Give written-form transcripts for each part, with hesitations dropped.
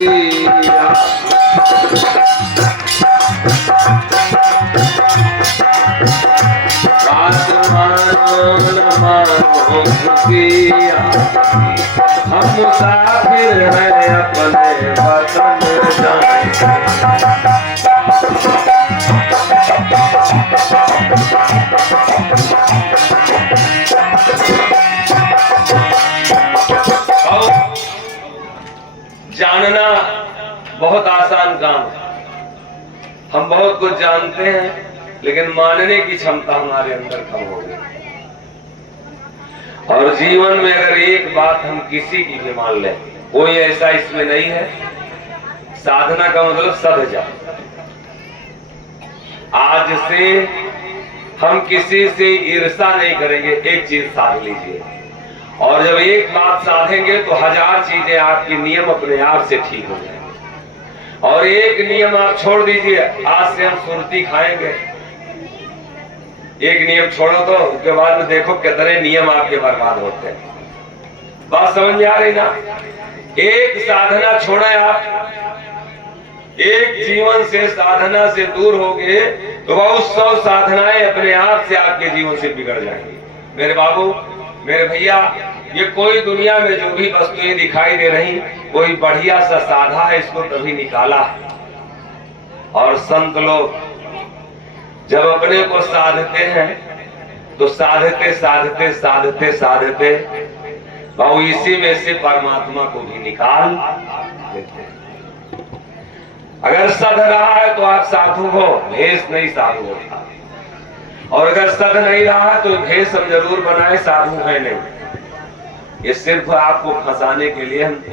हम मुसाफिर हैं अपने वतन जाएंगे। जानना बहुत आसान काम है। हम बहुत कुछ जानते हैं लेकिन मानने की क्षमता हमारे अंदर कम हो गई। और जीवन में अगर एक बात हम किसी की भी मान लें, कोई ऐसा इसमें नहीं है, साधना का मतलब सद जा। आज से हम किसी से ईर्ष्या नहीं करेंगे, एक चीज साध लीजिए। और जब एक बात साधेंगे तो 1000 चीजें आपकी नियम अपने आप से ठीक हो जाएंगे। और एक नियम आप छोड़ दीजिए, आज से हम सुरती खाएंगे। एक नियम छोड़ो तो उसके बाद में देखो कितने नियम आपके बर्बाद होते हैं। बात समझ में आ रही ना? एक साधना छोड़े आप, एक जीवन से साधना से दूर हो गए तो बहुत 100 साधनाएं अपने आप से आपके जीवन से बिगड़ जाएंगी। मेरे बाबू, मेरे भैया, ये कोई दुनिया में जो भी वस्तुएं दिखाई दे रही, कोई बढ़िया सा साधा है, इसको तभी निकाला। और संत लोग जब अपने को साधते हैं तो साधते साधते साधते साधते बाबू इसी में से परमात्मा को भी निकाल देते हैं। अगर सध रहा है तो आप साधु हो, भेष नहीं साधु होता। और अगर सध नहीं रहा है तो भेष हम जरूर बनाए, साधु है नहीं। ये सिर्फ आपको फंसाने के लिए हम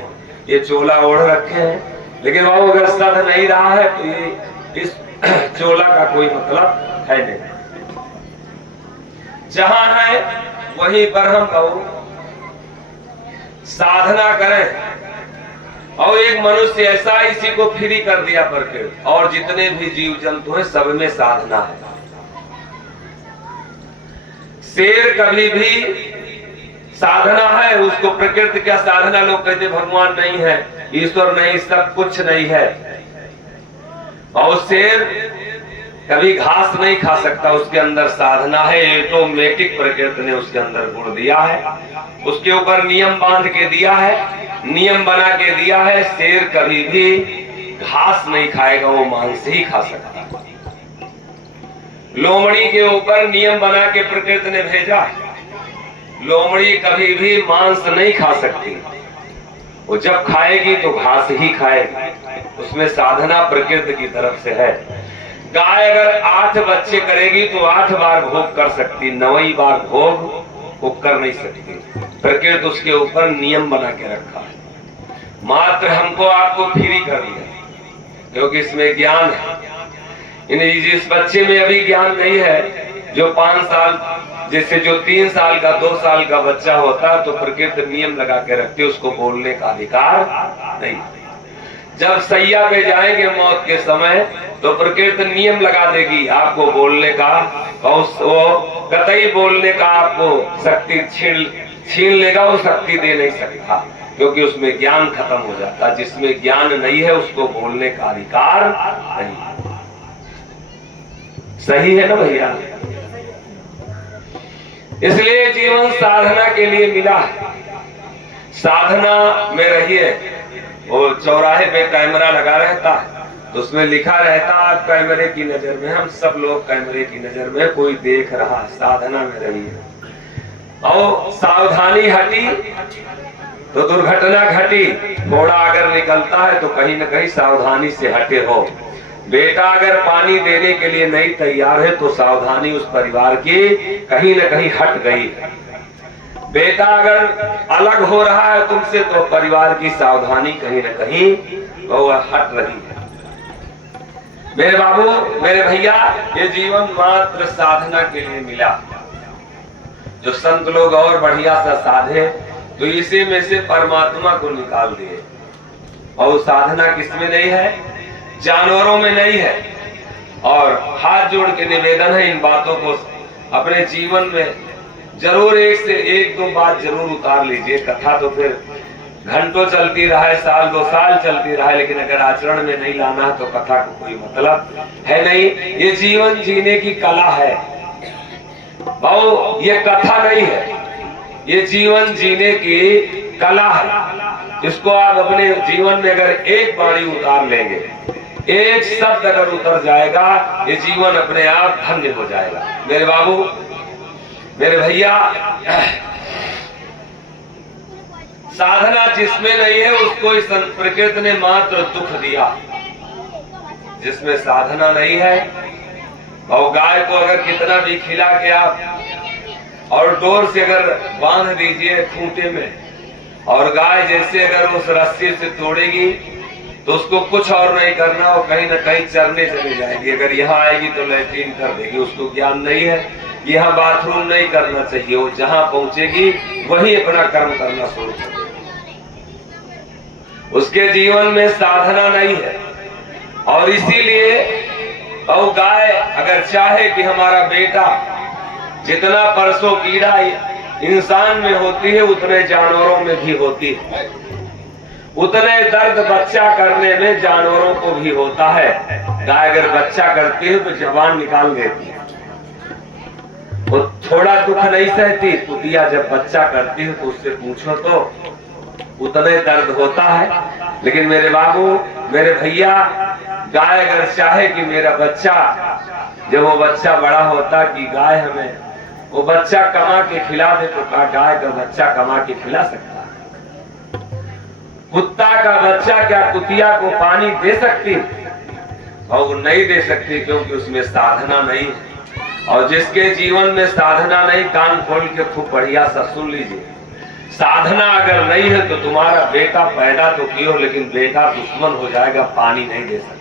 ये चोला ओढ़ रखे हैं। लेकिन बाबू अगर सध नहीं रहा है तो ये इस चोला का कोई मतलब है नहीं। जहां है वहीं पर हम बाबू साधना करें। और एक मनुष्य ऐसा इसी को फ्री कर दिया प्रकृति, और जितने भी जीव जंतु हैं सब में साधना है। शेर कभी भी साधना है, उसको प्रकृति क्या साधना? लोग कहते भगवान नहीं है, ईश्वर नहीं, सब कुछ नहीं है। और शेर कभी घास नहीं खा सकता, उसके अंदर साधना है। ऑटोमेटिक प्रकृति ने उसके अंदर गुण दिया है, उसके ऊपर नियम बांध के दिया है, नियम बना के दिया है। शेर कभी भी घास नहीं खाएगा, वो मांस ही खा सकता है। लोमड़ी के ऊपर नियम बना के प्रकृति ने भेजा है। लोमड़ी कभी भी मांस नहीं खा सकती, वो जब खाएगी तो घास ही खाएगी। उसमें साधना प्रकृति की तरफ से है। गाय अगर 8 बच्चे करेगी तो 8 बार भोग कर सकती, 9वीं बार भोग वो कर नहीं सकती। प्रकृति उसके ऊपर नियम बना के रखा है। मात्र हमको आपको फ्री कर दिया क्योंकि इसमें ज्ञान है। जिस बच्चे में अभी ज्ञान नहीं है, जो 5 साल, जैसे जो 3 साल का 2 साल का बच्चा होता तो प्रकृति नियम लगा के रखती, उसको बोलने का अधिकार नहीं। जब सैया पे जाएंगे मौत के समय तो प्रकृति नियम लगा देगी आपको बोलने का, और वो कतई बोलने का आपको शक्ति छीन लेगा, वो शक्ति दे नहीं सकता क्योंकि उसमें ज्ञान खत्म हो जाता। जिसमें ज्ञान नहीं है उसको बोलने का अधिकार नहीं। सही है ना भैया? इसलिए जीवन साधना के लिए मिला है। साधना में रहिए। वो चौराहे पे कैमरा लगा रहता है तो उसमें लिखा रहता आप कैमरे की नजर में, हम सब लोग कैमरे की नजर में, कोई देख रहा, साधना में रहिए। और सावधानी हटी तो दुर्घटना घटी। घोड़ा अगर निकलता है तो कहीं न कहीं सावधानी से हटे हो। बेटा अगर पानी देने के लिए नहीं तैयार है तो सावधानी उस परिवार की कहीं न कहीं हट गई। बेटा अगर अलग हो रहा है तुमसे तो परिवार की सावधानी कहीं न कहीं वो हट रही है। मेरे बाबू, मेरे भैया, ये जीवन मात्र साधना के लिए मिला। जो संत लोग और बढ़िया सा साधे तो इसी में से परमात्मा को निकाल दिए। और साधना किसमें नहीं है? जानवरों में नहीं है। और हाथ जोड़ के निवेदन है, इन बातों को अपने जीवन में जरूर एक से एक 2 बात जरूर उतार लीजिए। कथा तो फिर घंटों चलती रहा है, साल 2 साल चलती रहा है, लेकिन अगर आचरण में नहीं लाना है तो कथा को कोई मतलब है नहीं। ये जीवन जीने की कला है भाव, ये कथा नहीं है, ये जीवन जीने की कला है। इसको आप अपने जीवन में अगर एक बाणी उतार लेंगे, एक शब्द अगर उतर जाएगा, ये जीवन अपने आप धन्य हो जाएगा। मेरे बाबू, मेरे भैया, साधना जिसमें नहीं है उसको इस प्रकृति ने मात्र दुख दिया। जिसमें साधना नहीं है, और गाय को अगर कितना भी खिला के आप और डोर से अगर बांध दीजिए खूंटे में, और गाय जैसे अगर उस रस्सी से तोड़ेगी तो उसको कुछ और नहीं करना, और कहीं ना कहीं चरने चली जाएगी। अगर यहाँ आएगी तो लैट्रीन कर देगी, उसको ज्ञान नहीं है यहाँ बाथरूम नहीं करना चाहिए। वो जहाँ पहुंचेगी वही अपना कर्म करना शुरू कर देगी। उसके जीवन में साधना नहीं है, और इसीलिए और गाय अगर चाहे कि हमारा बेटा, जितना परसों पीड़ा इंसान में होती है उतने जानवरों में भी होती है, उतने दर्द बच्चा करने में जानवरों को भी होता है। गाय अगर बच्चा करती है तो जबान निकाल देती है, वो थोड़ा दुख नहीं सहती। कुतिया जब बच्चा करती है तो उससे पूछो तो उतने दर्द होता है। लेकिन मेरे बाबू, मेरे भैया, गाय अगर चाहे कि मेरा बच्चा, जब वो बच्चा बड़ा होता कि गाय हमें वो बच्चा कमा के खिला दे, तो गाय का बच्चा कमा के खिला सकता है। कुत्ता का बच्चा क्या कुतिया को पानी दे सकती? और वो नहीं दे सकती, क्योंकि उसमें साधना नहीं है। और जिसके जीवन में साधना नहीं, कान खोल के खूब बढ़िया सा सुन लीजिए, साधना अगर नहीं है तो तुम्हारा बेटा पैदा तो कियो, लेकिन बेटा दुश्मन हो जाएगा, पानी नहीं दे सकता।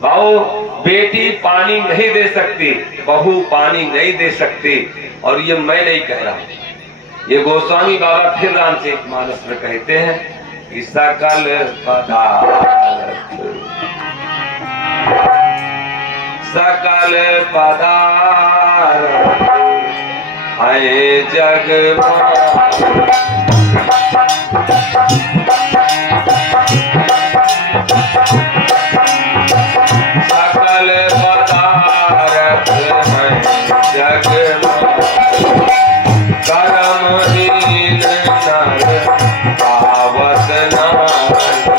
बहू बेटी पानी नहीं दे सकती, बहू पानी नहीं दे सकती। और ये मैं नहीं कह रहा हूं, ये गोस्वामी बाबा फिर रामचरितमानस में कहते हैं कि सकल पदार्थ, सकल पदार्थ है जग सकल पदार्थ है जग कर्महीन नर पावत नारी।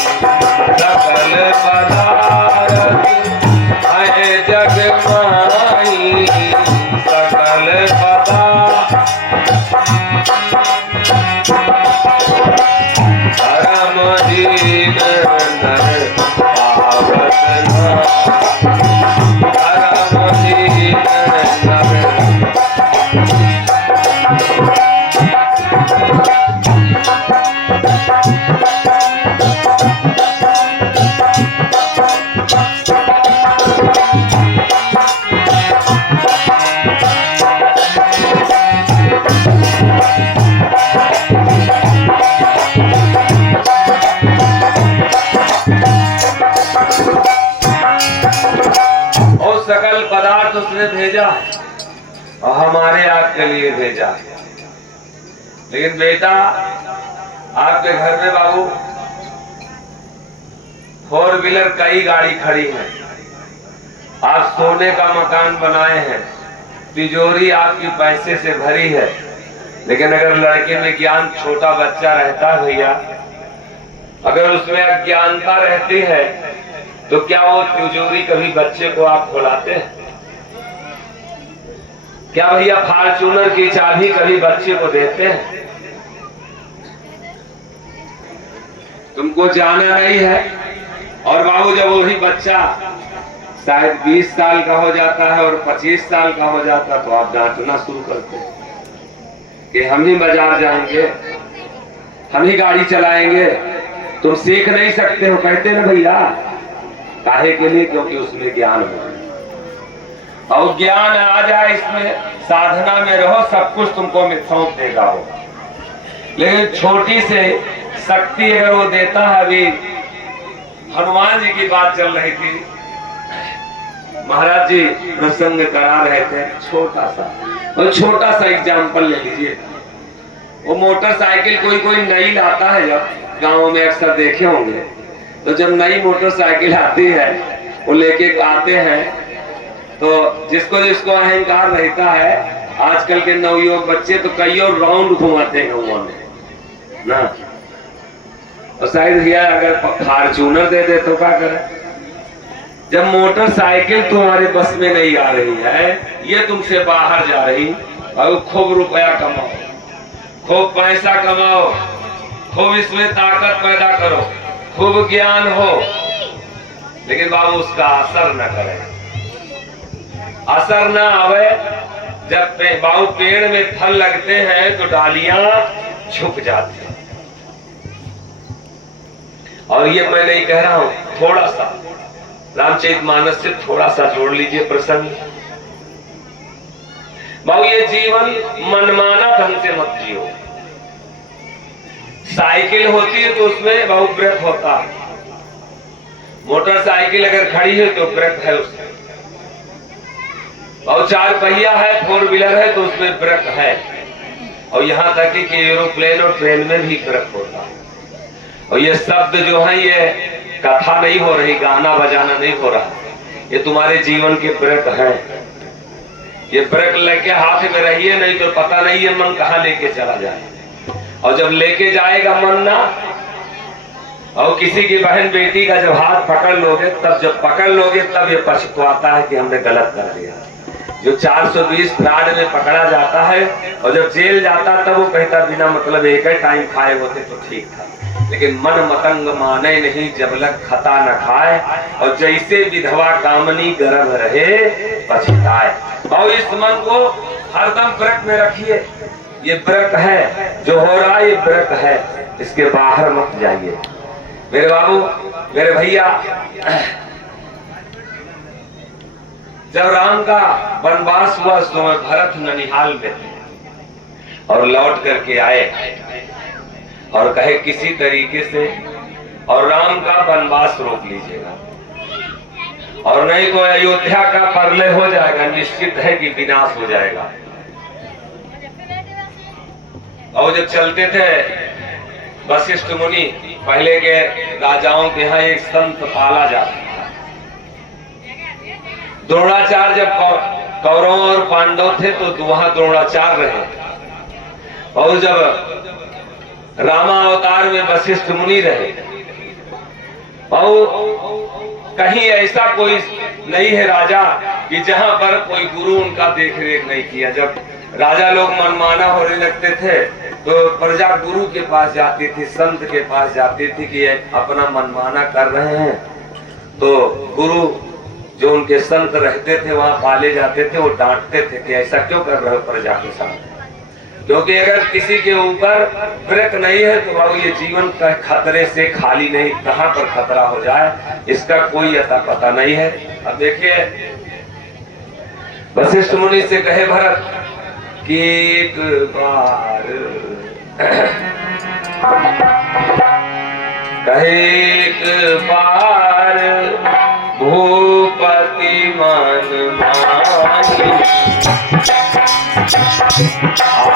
सकल पदार्थ है जग माई, सकल पदार्थ कर्महीन नर पावत नारी, कर्महीन नर। और सकल पदार्थ उसने भेजा है, और हमारे आपके लिए भेजा है। लेकिन बेटा, आपके घर में बाबू 4 व्हीलर कई गाड़ी खड़ी है, आप सोने का मकान बनाए हैं, तिजोरी आपकी पैसे से भरी है। लेकिन अगर लड़के में ज्ञान, छोटा बच्चा रहता है भैया, अगर उसमें अज्ञानता रहती है तो क्या वो तिजोरी कभी बच्चे को आप खोलाते हैं? क्या भैया फॉर्च्यूनर की चाबी कभी बच्चे को देते हैं? तुमको जाना नहीं है। और बाबू जब वही बच्चा शायद 20 साल का हो जाता है और 25 साल का हो जाता है, तो आप डांटना शुरू करते हैं कि हम ही बाजार जाएंगे, हम ही गाड़ी चलाएंगे, तुम सीख नहीं सकते हो। कहते ना भैया, काहे के लिए? क्योंकि उसमें ज्ञान हो, और ज्ञान आ जाए इसमें, साधना में रहो, सब कुछ तुमको सौंप देगा वो। लेकिन छोटी से शक्ति अगर वो देता है, अभी हनुमान जी की बात चल रही थी, महाराज जी प्रसंग करा रहे थे, छोटा सा एग्जाम्पल ले लीजिए। वो मोटरसाइकिल कोई कोई नई लाता है, जब गाँव में अक्सर देखे होंगे, तो जब नई मोटरसाइकिल आती है वो लेके आते हैं, तो जिसको जिसको अहंकार रहता है, आजकल के नवयुवक बच्चे तो कई और राउंड घुमाते हैं गाँव में ना। और शायद भैया अगर फॉर्च्यूनर दे दे तो क्या करे। जब मोटरसाइकिल तुम्हारे बस में नहीं आ रही है, ये तुमसे बाहर जा रही, और खूब रुपया कमाओ, खूब पैसा कमाओ, खूब इसमें ताकत पैदा करो, खूब ज्ञान हो, लेकिन बाबू उसका असर न करे, असर न आवे। जब बाबू पेड़ में फल लगते हैं तो डालियां झुक जाती हैं। और ये मैं नहीं कह रहा हूं, थोड़ा सा रामचरितमानस से थोड़ा सा जोड़ लीजिए प्रसंग। बाबू ये जीवन मनमाना ढंग से मत जियो। साइकिल होती है तो उसमें बाबू ब्रेक होता है, मोटरसाइकिल अगर खड़ी है तो ब्रेक है उसमें, और 4 पहिया है, 4 व्हीलर है तो उसमें ब्रेक है, और यहाँ तक कि एरोप्लेन और ट्रेन में भी ब्रेक होता है। और ये शब्द जो है ये कथा नहीं हो रही, गाना बजाना नहीं हो रहा, ये तुम्हारे जीवन के ब्रेक हैं। ये ब्रेक लेके हाथ में रहिए, नहीं तो पता नहीं ये मन कहाँ लेके चला जाए। और जब लेके जाएगा मन ना, और किसी की बहन बेटी का जब हाथ पकड़ लोगे, तब जब पकड़ लोगे तब ये पछताता है कि हमने गलत कर दिया। जो 420 फ्रॉड में पकड़ा जाता है और जब जेल जाता तब वो कहता बिना मतलब एक ही टाइम खाए होते तो ठीक था, लेकिन मन मतंग माने नहीं जब लग खता न खाए, और जैसे विधवा कामनी गर्भ रहे पछताए। और इस मन को हरदम ब्रेक में रखिए, ये ब्रेक है जो हो रहा है, ये ब्रेक है, इसके बाहर मत जाइए। मेरे बाबू, मेरे भैया, जब राम का वनवास हुआ उस समय भरत ननिहाल में थे और लौट करके आए और कहे किसी तरीके से और राम का वनवास रोक लीजिएगा, और नहीं तो अयोध्या का प्रलय हो जाएगा, निश्चित है कि विनाश हो जाएगा। और जब चलते थे वशिष्ठ मुनि, पहले के राजाओं के यहाँ एक संत पाला जाता था। द्रोणाचार्य जब कौरव और पांडव थे तो वहां द्रोणाचार्य रहे, और जब रामावतार में वशिष्ठ मुनि रहे। और कहीं ऐसा कोई नहीं है राजा कि जहां पर कोई गुरु उनका देख रेख नहीं किया। जब राजा लोग मनमाना होने लगते थे तो प्रजा गुरु के पास जाती थी, संत के पास जाती थी कि अपना मनमाना कर रहे हैं, तो गुरु जो उनके संत रहते थे वहां पाले जाते थे, वो डांटते थे कि ऐसा क्यों कर रहे हो प्रजा के साथ। क्योंकि अगर किसी के ऊपर ब्रेक नहीं है तो बाबू ये जीवन का खतरे से खाली नहीं, कहां पर खतरा हो जाए इसका कोई अता पता नहीं है। अब देखिए वशिष्ठ मुनि से कहे भरत कि एक बार कहे एक बार भूपति मन माही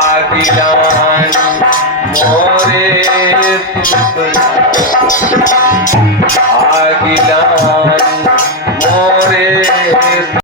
आगिलान मोरे आगिलान